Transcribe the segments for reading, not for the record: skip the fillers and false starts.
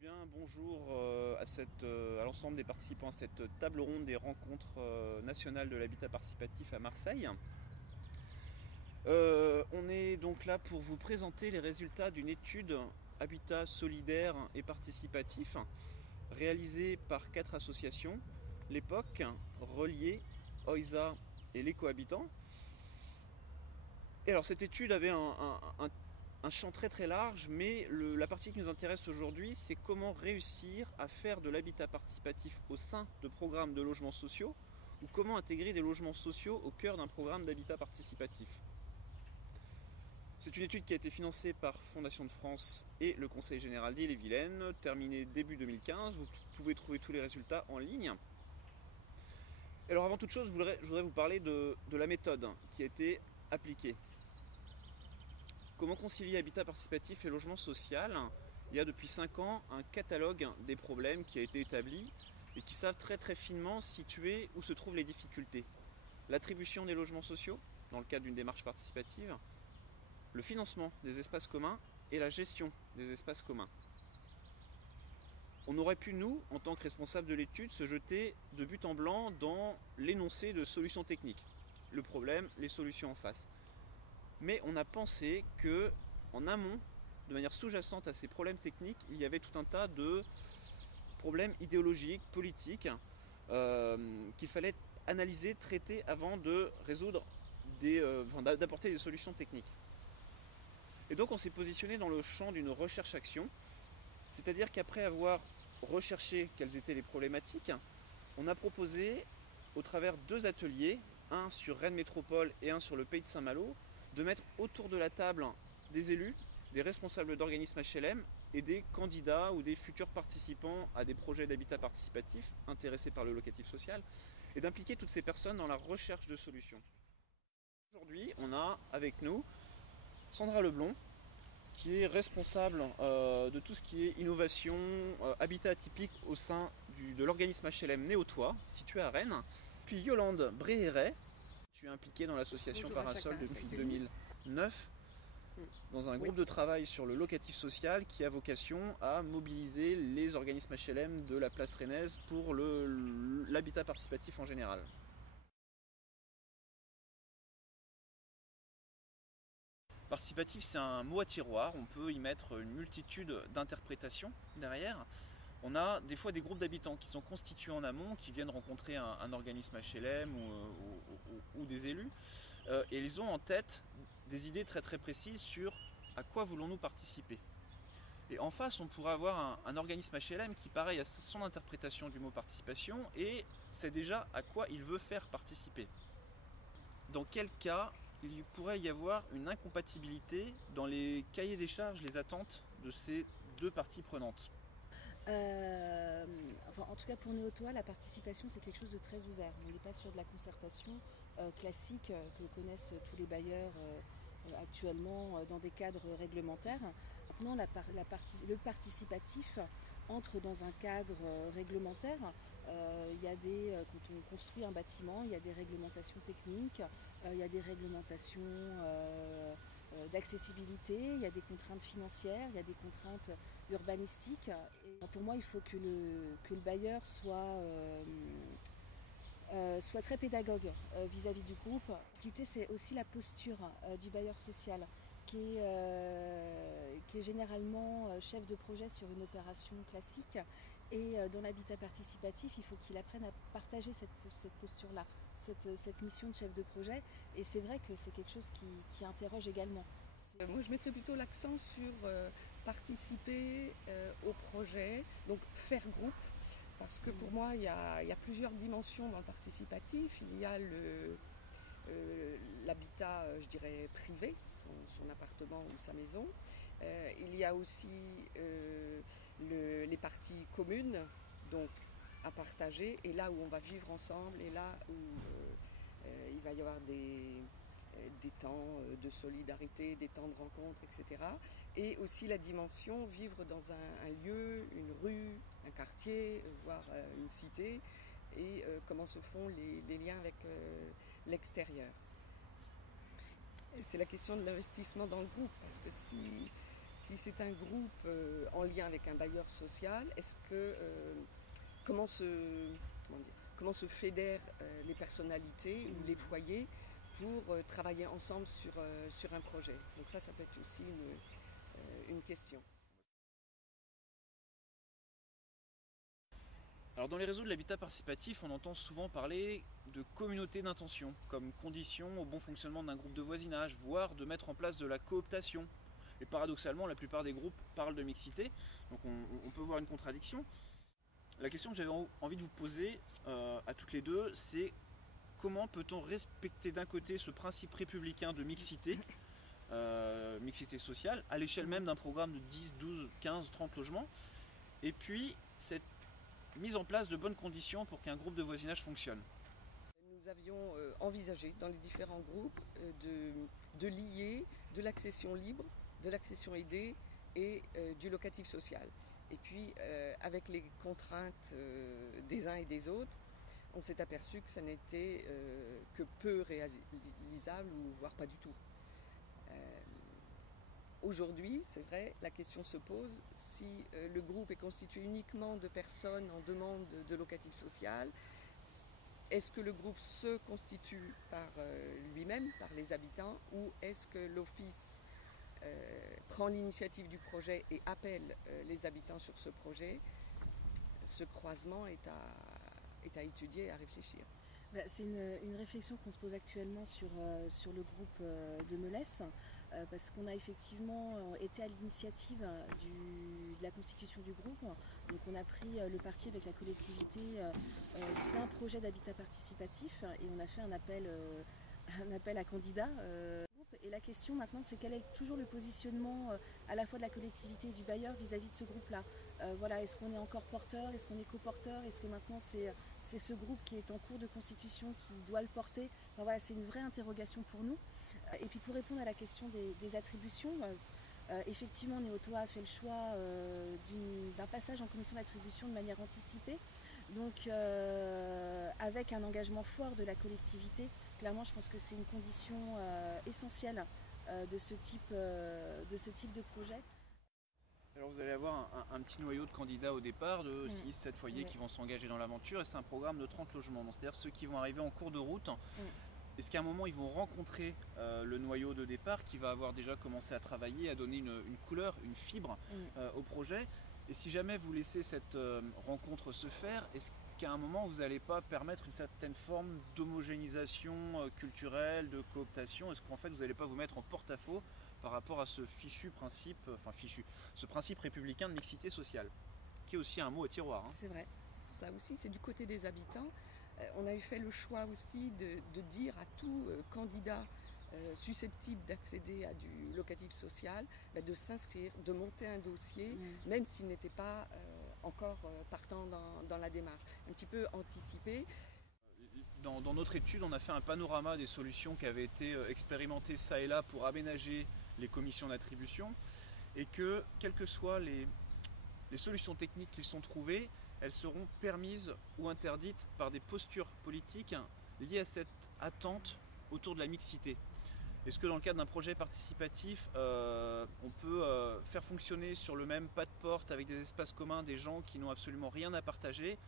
bien, bonjour à l'ensemble des participants à cette table ronde des rencontres nationales de l'habitat participatif à Marseille. On est donc là pour vous présenter les résultats d'une étude habitat solidaire et participatif réalisée par 4 associations, l'Époque, Relier, OISA et l'Écohabitant. Et alors cette étude avait un champ très très large, mais la partie qui nous intéresse aujourd'hui, c'est comment réussir à faire de l'habitat participatif au sein de programmes de logements sociaux, ou comment intégrer des logements sociaux au cœur d'un programme d'habitat participatif. C'est une étude qui a été financée par Fondation de France et le Conseil général d'Ille-et-Vilaine, terminée début 2015. Vous pouvez trouver tous les résultats en ligne. Alors avant toute chose, je voudrais vous parler de la méthode qui a été appliquée. Comment concilier habitat participatif et logement social? Il y a depuis 5 ans un catalogue des problèmes qui a été établi et qui savent très très finement situer où se trouvent les difficultés. L'attribution des logements sociaux, dans le cadre d'une démarche participative, le financement des espaces communs et la gestion des espaces communs. On aurait pu, nous, en tant que responsables de l'étude, se jeter de but en blanc dans l'énoncé de solutions techniques. Le problème, les solutions en face. Mais on a pensé que, en amont, de manière sous-jacente à ces problèmes techniques, il y avait tout un tas de problèmes idéologiques, politiques, qu'il fallait analyser, traiter avant de résoudre d'apporter des solutions techniques. Et donc on s'est positionné dans le champ d'une recherche-action, c'est-à-dire qu'après avoir recherché quelles étaient les problématiques, on a proposé, au travers 2 ateliers, un sur Rennes Métropole et un sur le Pays de Saint-Malo, de mettre autour de la table des élus, des responsables d'organismes HLM et des candidats ou des futurs participants à des projets d'habitat participatif intéressés par le locatif social, et d'impliquer toutes ces personnes dans la recherche de solutions. Aujourd'hui, on a avec nous Sandra Leblond, qui est responsable de tout ce qui est innovation, habitat atypique au sein de l'organisme HLM Néotois, situé à Rennes. Puis Yolande Bréhéret, tu es impliquée dans l'association Parasol depuis 2009, dans un groupe de travail sur le locatif social qui a vocation à mobiliser les organismes HLM de la place rennaise pour l'habitat participatif en général. Participatif, c'est un mot à tiroir, on peut y mettre une multitude d'interprétations derrière. On a des fois des groupes d'habitants qui sont constitués en amont, qui viennent rencontrer un organisme HLM ou des élus, et ils ont en tête des idées très très précises sur à quoi voulons-nous participer. Et en face, on pourrait avoir un organisme HLM qui, pareil, a son interprétation du mot participation et sait déjà à quoi il veut faire participer. Dans quel cas il pourrait y avoir une incompatibilité dans les cahiers des charges, les attentes de ces 2 parties prenantes? En tout cas pour Néotois, la participation c'est quelque chose de très ouvert. On n'est pas sur de la concertation classique que connaissent tous les bailleurs actuellement dans des cadres réglementaires. Maintenant, le participatif entre dans un cadre réglementaire. Il y a quand on construit un bâtiment, il y a des réglementations techniques, il y a des réglementations d'accessibilité, il y a des contraintes financières, il y a des contraintes urbanistiques. Et pour moi, il faut que le bailleur soit très pédagogue vis-à-vis du groupe. La difficulté, c'est aussi la posture du bailleur social qui est généralement chef de projet sur une opération classique. Et dans l'habitat participatif, il faut qu'il apprenne à partager cette posture-là, cette mission de chef de projet. Et c'est vrai que c'est quelque chose qui interroge également. Moi, je mettrais plutôt l'accent sur participer au projet, donc faire groupe. Parce que pour moi, il y a plusieurs dimensions dans le participatif. Il y a l'habitat, je dirais, privé, son appartement ou sa maison. Il y a aussi les parties communes, donc à partager, et là où on va vivre ensemble, et là où il va y avoir des temps de solidarité, des temps de rencontre, etc. Et aussi la dimension vivre dans un lieu, une rue, un quartier, voire une cité, et comment se font les liens avec l'extérieur. C'est la question de l'investissement dans le groupe, parce que si si c'est un groupe en lien avec un bailleur social, comment se fédèrent les personnalités ou les foyers pour travailler ensemble sur un projet. Donc ça peut être aussi une question. Alors dans les réseaux de l'habitat participatif, on entend souvent parler de communauté d'intention comme condition au bon fonctionnement d'un groupe de voisinage, voire de mettre en place de la cooptation. Et paradoxalement, la plupart des groupes parlent de mixité, donc on peut voir une contradiction. La question que j'avais envie de vous poser à toutes les deux, c'est comment peut-on respecter d'un côté ce principe républicain de mixité, mixité sociale, à l'échelle même d'un programme de 10, 12, 15, 30 logements, et puis cette mise en place de bonnes conditions pour qu'un groupe de voisinage fonctionne. Nous avions envisagé dans les différents groupes de lier de l'accession libre, de l'accession aidée et du locatif social. Et puis avec les contraintes des uns et des autres, on s'est aperçu que ça n'était que peu réalisable ou voire pas du tout. Aujourd'hui, c'est vrai, la question se pose si le groupe est constitué uniquement de personnes en demande de locatif social. Est-ce que le groupe se constitue par lui-même, par les habitants, ou est-ce que l'office prend l'initiative du projet et appelle les habitants sur ce projet? Ce croisement est à étudier et à réfléchir. C'est une réflexion qu'on se pose actuellement sur le groupe de Melesse, parce qu'on a effectivement été à l'initiative de la constitution du groupe. Donc on a pris le parti avec la collectivité d'un projet d'habitat participatif et on a fait un appel à candidats. Et la question maintenant, c'est quel est toujours le positionnement à la fois de la collectivité et du bailleur vis-à-vis de ce groupe-là. Voilà, est-ce qu'on est encore porteur, est-ce qu'on est coporteur, est-ce que maintenant c'est ce groupe qui est en cours de constitution qui doit le porter. Enfin, voilà, c'est une vraie interrogation pour nous. Et puis pour répondre à la question des attributions, effectivement Néotoa a fait le choix d'un passage en commission d'attribution de manière anticipée. Donc avec un engagement fort de la collectivité, clairement je pense que c'est une condition essentielle de ce type de projet. Alors vous allez avoir un petit noyau de candidats au départ, de 6-7 foyers qui vont s'engager dans l'aventure, et c'est un programme de 30 logements, c'est-à-dire ceux qui vont arriver en cours de route. Est-ce qu'à un moment ils vont rencontrer le noyau de départ qui va avoir déjà commencé à travailler, à donner une couleur, une fibre au projet? Et si jamais vous laissez cette rencontre se faire, est-ce qu'à un moment vous n'allez pas permettre une certaine forme d'homogénéisation culturelle, de cooptation? Est-ce qu'en fait vous n'allez pas vous mettre en porte-à-faux par rapport à ce ce principe républicain de mixité sociale, qui est aussi un mot au tiroir, hein. C'est vrai. Là aussi, c'est du côté des habitants. On a eu fait le choix aussi de dire à tout candidat susceptible d'accéder à du locatif social, de s'inscrire, de monter un dossier, même s'il n'était pas encore partant dans la démarche. Un petit peu anticipé. Dans notre étude, on a fait un panorama des solutions qui avaient été expérimentées ça et là pour aménager les commissions d'attribution, et que, quelles que soient les solutions techniques qui sont trouvées, elles seront permises ou interdites par des postures politiques liées à cette attente autour de la mixité. Est-ce que dans le cadre d'un projet participatif, on peut faire fonctionner sur le même pas de porte avec des espaces communs des gens qui n'ont absolument rien à partager?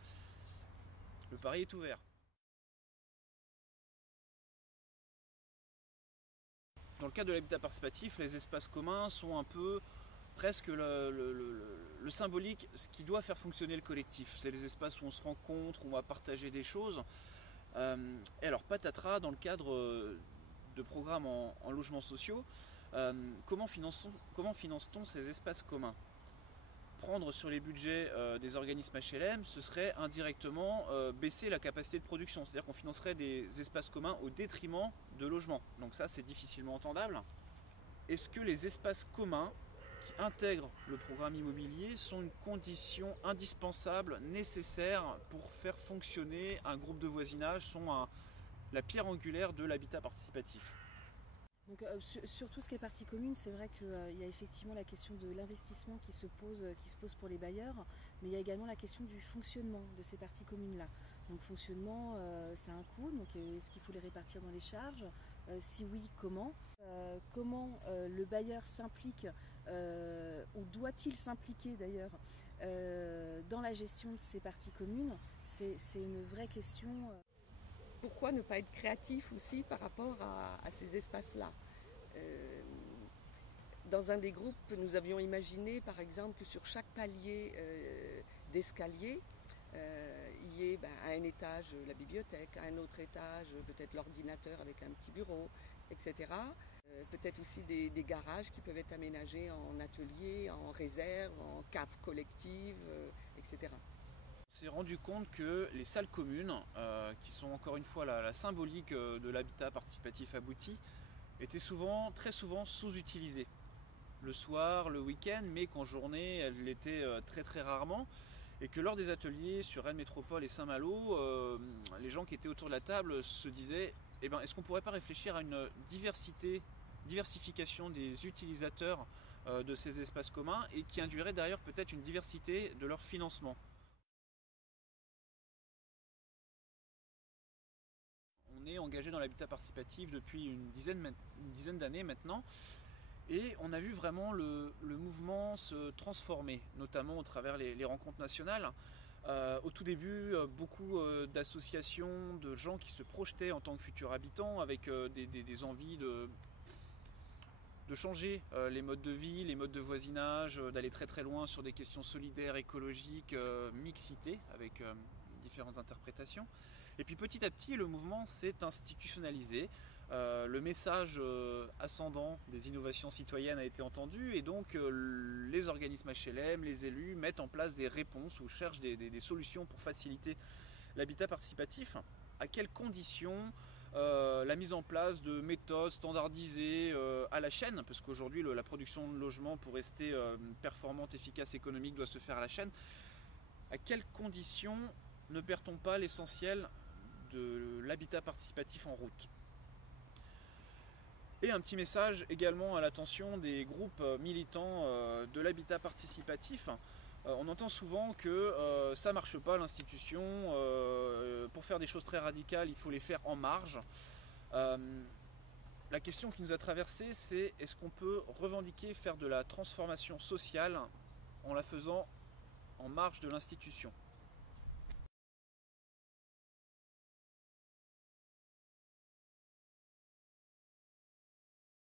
Le pari est ouvert. Dans le cadre de l'habitat participatif, les espaces communs sont un peu presque le symbolique, ce qui doit faire fonctionner le collectif. C'est les espaces où on se rencontre, où on va partager des choses. Et alors patatras, dans le cadre de programmes en logements sociaux, comment finance-t-on ces espaces communs? Prendre sur les budgets des organismes HLM, ce serait indirectement baisser la capacité de production. C'est-à-dire qu'on financerait des espaces communs au détriment de logements. Donc ça, c'est difficilement entendable. Est-ce que les espaces communs qui intègrent le programme immobilier sont une condition indispensable, nécessaire pour faire fonctionner un groupe de voisinage, sont la pierre angulaire de l'habitat participatif? Donc, sur tout ce qui est partie commune, c'est vrai qu'il y a effectivement la question de l'investissement qui se pose pour les bailleurs, mais il y a également la question du fonctionnement de ces parties communes-là. Donc fonctionnement, ça a un coût, donc est-ce qu'il faut les répartir dans les charges? Si oui, comment? Comment le bailleur s'implique ou doit-il s'impliquer d'ailleurs dans la gestion de ces parties communes? C'est une vraie question. Pourquoi ne pas être créatif aussi par rapport à ces espaces-là? Dans un des groupes, nous avions imaginé par exemple que sur chaque palier d'escalier, il y ait à un étage la bibliothèque, à un autre étage peut-être l'ordinateur avec un petit bureau, etc. Peut-être aussi des garages qui peuvent être aménagés en atelier, en réserve, en cave collective, etc. On s'est rendu compte que les salles communes, qui sont encore une fois la symbolique de l'habitat participatif abouti, étaient très souvent sous-utilisées. Le soir, le week-end, mais qu'en journée, elles l'étaient très très rarement. Et que lors des ateliers sur Rennes Métropole et Saint-Malo, les gens qui étaient autour de la table se disaient est-ce qu'on ne pourrait pas réfléchir à une diversification des utilisateurs de ces espaces communs et qui induirait d'ailleurs peut-être une diversité de leur financement. On est engagé dans l'habitat participatif depuis une dizaine d'années maintenant. Et on a vu vraiment le mouvement se transformer, notamment au travers les rencontres nationales. Au tout début, beaucoup d'associations, de gens qui se projetaient en tant que futurs habitants avec des envies de changer les modes de vie, les modes de voisinage, d'aller très très loin sur des questions solidaires, écologiques, mixité, avec différentes interprétations. Et puis petit à petit, le mouvement s'est institutionnalisé. Le message ascendant des innovations citoyennes a été entendu et donc les organismes HLM, les élus mettent en place des réponses ou cherchent des solutions pour faciliter l'habitat participatif. À quelles conditions la mise en place de méthodes standardisées à la chaîne, parce qu'aujourd'hui la production de logements pour rester performante, efficace, économique doit se faire à la chaîne. À quelles conditions ne perd-on pas l'essentiel de l'habitat participatif en route? Et un petit message également à l'attention des groupes militants de l'habitat participatif. On entend souvent que ça ne marche pas l'institution, pour faire des choses très radicales il faut les faire en marge. La question qui nous a traversé, c'est est-ce qu'on peut revendiquer faire de la transformation sociale en la faisant en marge de l'institution?